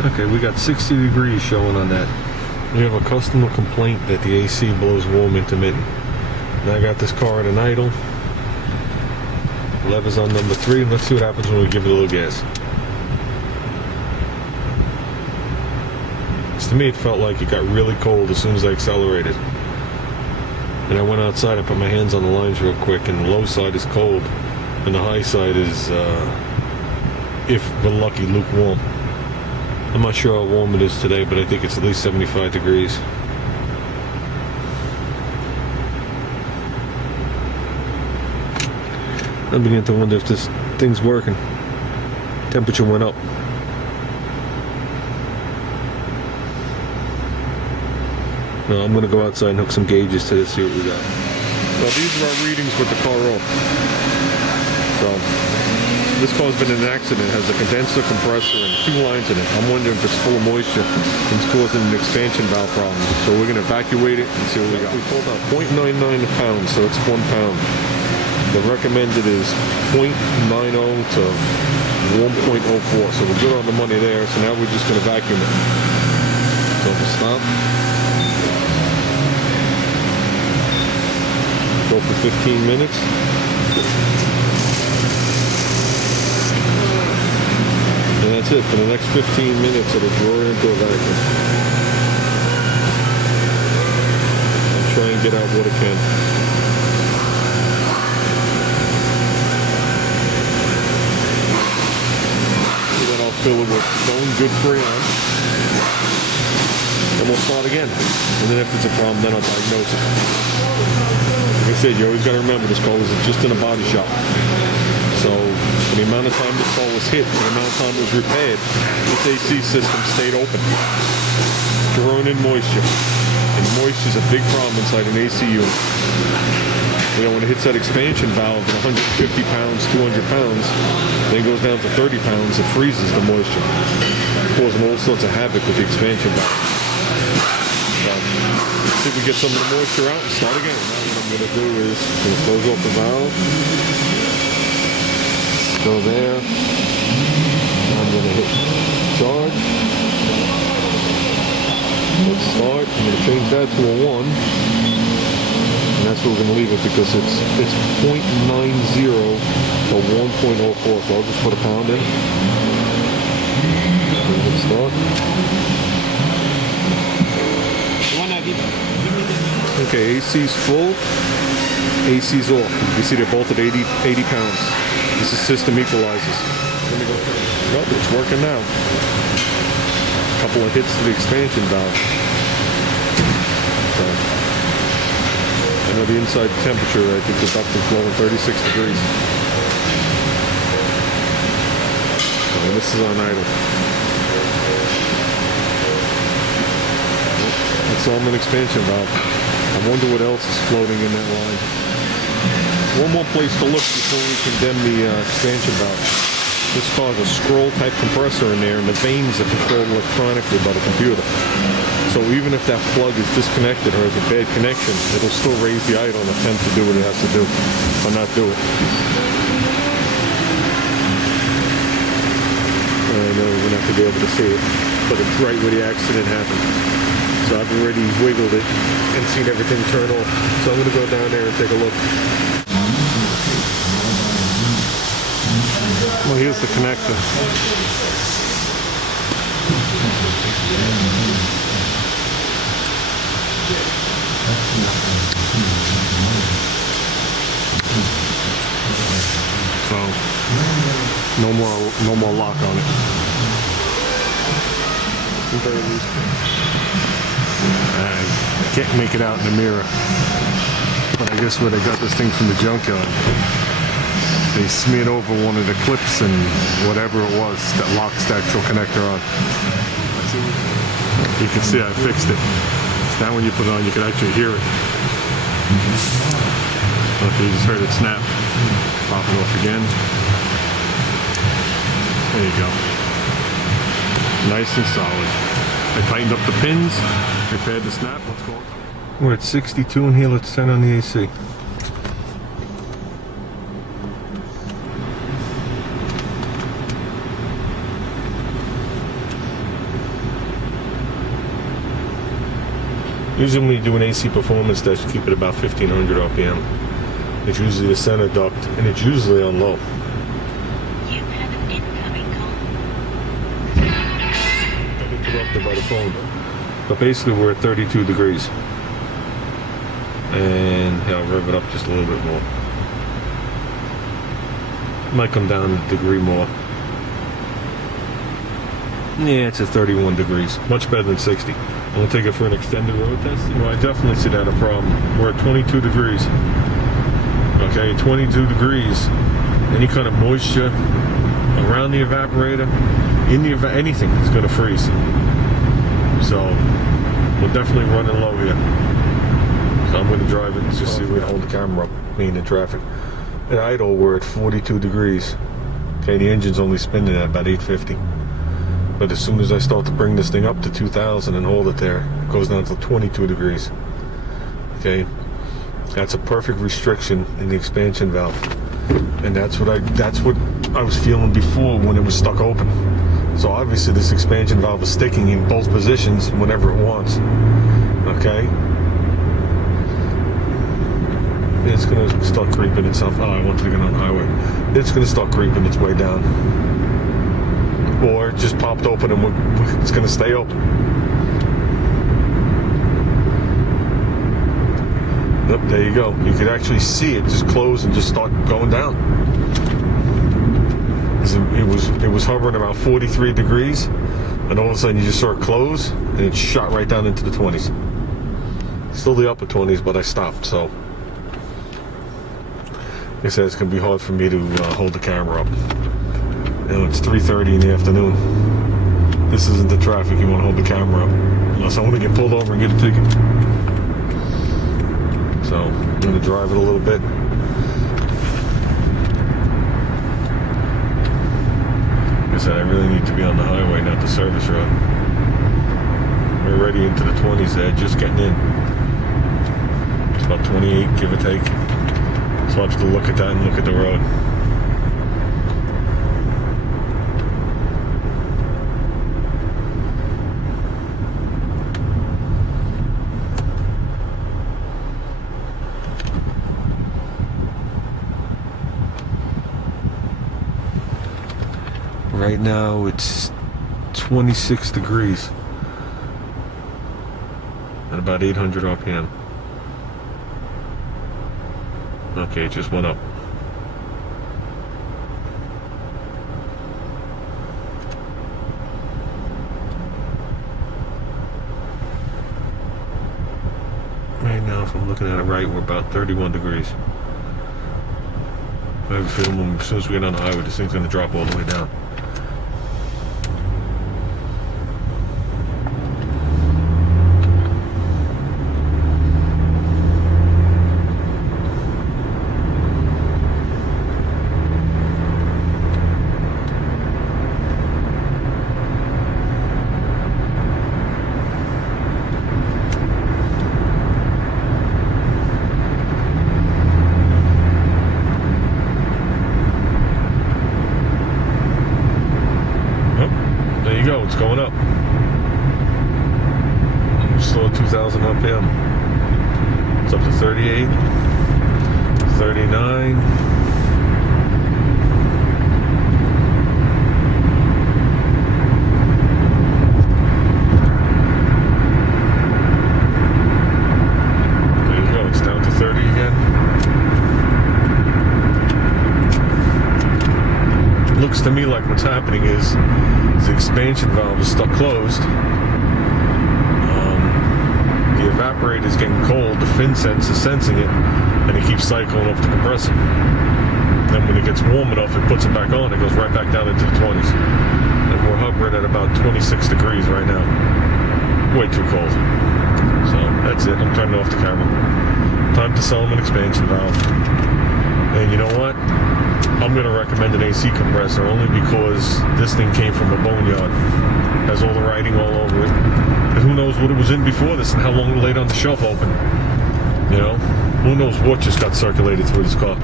Okay, we got 60 degrees showing on that. We have a customer complaint that the AC blows warm intermittent. And I got this car at an idle. Levers on number 3. Let's see what happens when we give it a little gas. To me, it felt like it got really cold as soon as I accelerated. And I went outside and put my hands on the lines real quick, and the low side is cold, and the high side is, if we're lucky, lukewarm. I'm not sure how warm it is today, but I think it's at least 75 degrees. I'm beginning to wonder if this thing's working. Temperature went up. No, I'm going to go outside and hook some gauges to this, see what we got. Well, these are our readings with the car off. So, this car's been in an accident. It has a condenser, compressor, and 2 lines in it. I'm wondering if it's full of moisture and it's causing an expansion valve problem. So we're going to evacuate it and see what we got. We pulled out 0.99 pounds, so it's 1 pound. The recommended is 0.90 to 1.04, so we're good on the money there. So now we're just going to vacuum it. So we'll stop. Go for 15 minutes. And that's it. For the next 15 minutes, it'll draw into a vacuum. I'll try and get out what it can. And then I'll fill it with stone good Freon. And we'll start again. And then if it's a problem, then I'll diagnose it. Like I said, you always got to remember this car was just in a body shop. So for the amount of time this car was hit, the amount of time it was repaired, this AC system stayed open, drawing in moisture. And moisture is a big problem inside an AC unit. You know, when it hits that expansion valve at 150 pounds, 200 pounds, then it goes down to 30 pounds, it freezes the moisture, causing all sorts of havoc with the expansion valve. Let's see if we get some of the moisture out and start again. Now what I'm going to do is I'm going to close off the valve. Go there. I'm going to hit charge. Let's start. I'm going to change that to a 1. And that's where we're going to leave it because it's 0.90 or 1.04. So I'll just put a pound in. Let's start. Okay, AC's full, AC's off. You see they're both at 80 pounds. This is system equalizes. Let me go. Nope, it's working now. A couple of hits to the expansion valve. So, I know the inside temperature, I think the duct is blowing 36 degrees. So this is on idle. That's all an expansion valve. I wonder what else is floating in that line. One more place to look before we condemn the expansion valve. This car has a scroll type compressor in there, and the vanes are controlled electronically by the computer. So even if that plug is disconnected or has a bad connection, it'll still raise the idle and attempt to do what it has to do, or not do it. I know we're not going to be able to see it, but it's right where the accident happened. So I've already wiggled it and seen everything turn off. So I'm going to go down there and take a look. Well, here's the connector. So no more lock on it. Very loose. I can't make it out in the mirror, but I guess where they got this thing from the junkyard, they smeared over one of the clips and whatever it was that locks the actual connector on. You can see I fixed it. So now when you put it on, you can actually hear it. Okay, you just heard it snap. Pop it off again. There you go. Nice and solid. I tightened up the pins, repaired the snap. Let's go. We're at 62 in here. Let's turn on the AC. Usually when you do an AC performance test, you keep it about 1500 RPM. It's usually the center duct, and it's usually on low. You have an incoming call. I'm interrupted by the phone. But basically we're at 32 degrees. And yeah, I'll rev it up just a little bit more. Might come down a degree more. Yeah, it's at 31 degrees. Much better than 60. I'm going to take it for an extended road test. Well, I definitely see that a problem. We're at 22 degrees. Okay, 22 degrees. Any kind of moisture around the evaporator, in the anything is going to freeze. So, we're definitely running low here. So I'm going to drive it and just see if we can hold the camera up, being in traffic. At idle, we're at 42 degrees. Okay, the engine's only spinning at about 850. But as soon as I start to bring this thing up to 2000 and hold it there, it goes down to 22 degrees. Okay, that's a perfect restriction in the expansion valve. And that's what I was feeling before when it was stuck open. So obviously this expansion valve is sticking in both positions whenever it wants. Okay. It's going to start creeping itself. Oh, I wanted to get on the highway. It's going to start creeping its way down. Or it just popped open and it's going to stay open. Yep, there you go. You could actually see it just close and just start going down. It was hovering about 43 degrees, and all of a sudden you just saw it close, and it shot right down into the 20s. Still the upper 20s, but I stopped, so. Like I said, it's going to be hard for me to hold the camera up. You know, it's 3:30 in the afternoon. This isn't the traffic you want to hold the camera up. Unless I want to get pulled over and get a ticket. So, I'm going to drive it a little bit. Like I said, I really need to be on the highway, not the service road. We're already into the 20s there, just getting in. It's about 28, give or take. So I'll have to look at that and look at the road. Right now it's 26 degrees at about 800 RPM. Okay, it just went up. Right now, if I'm looking at it right, we're about 31 degrees. I have a feeling as soon as we get on the highway, this thing's going to drop all the way down. It's going up. Still at 2,000 RPM. It's up to 38, 39. There you go. It's down to 30 again. It looks to me like what's happening is the expansion valve is stuck closed. The evaporator is getting cold. The fin sense is sensing it, and it keeps cycling off the compressor. Then when it gets warm enough, it puts it back on. It goes right back down into the 20s. And we're hovering at about 26 degrees right now. Way too cold. So that's it. I'm turning off the camera. Time to sell them an expansion valve. And you know what? I'm going to recommend an AC compressor only because this thing came from a boneyard. Has all the writing all over it. And who knows what it was in before this and how long it laid on the shelf open. You know? Who knows what just got circulated through this car.